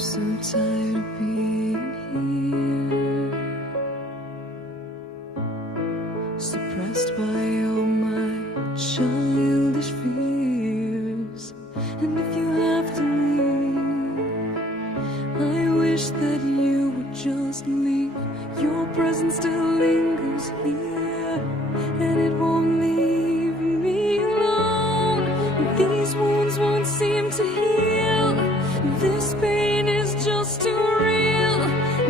so tired of being here, suppressed by all my childish fears. And if you have to leave, I wish that you would just leave. Your presence still lingers here, and it won't leave me alone. These wounds won't seem to heal. This pain is just too real.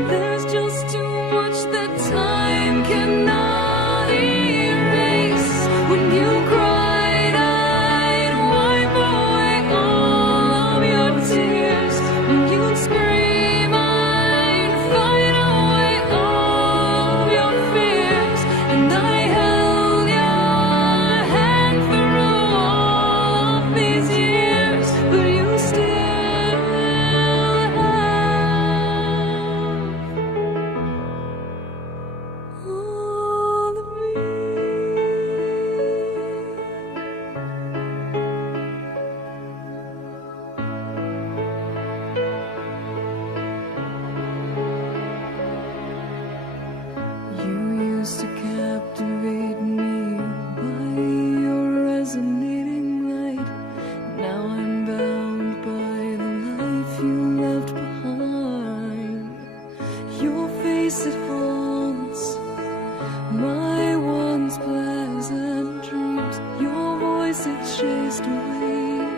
There's just too much that time cannot erase. When you cried, I'd wipe away all of your tears. When you'd scream, I'd fight away all of your fears. And I held your hand through all of these years, but you still all of me. You used to captivate me by your resonating light. Now I'm bound by the life you left behind. Your face, it haunts my once pleasant dreams. Your voice, it chased away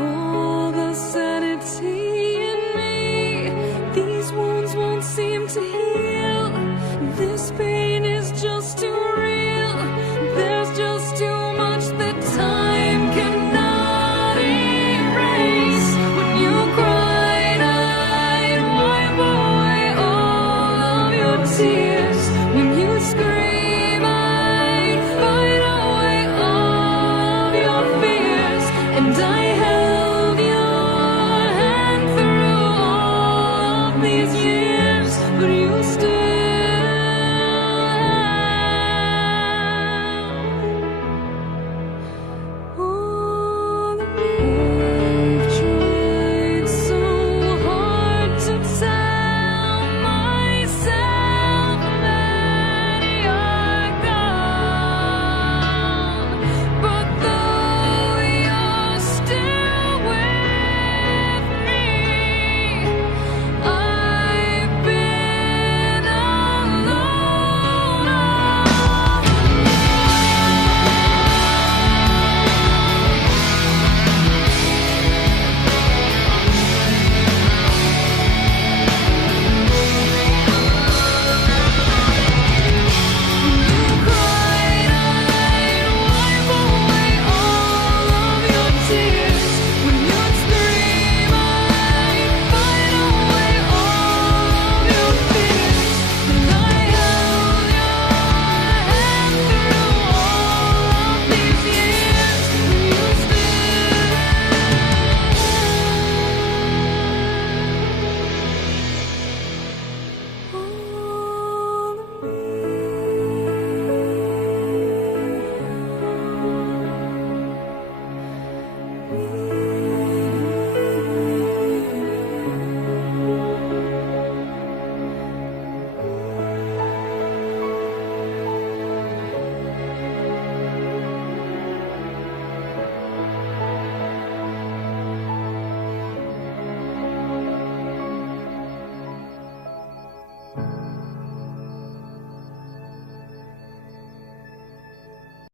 all the sanity in me. These wounds won't seem to heal. This pain is just too real. There's just too much that time cannot erase. When you cried, I'd wipe away all of your tears. When you scream, I'd fight away all of your fears. And I held your hand through all of these years.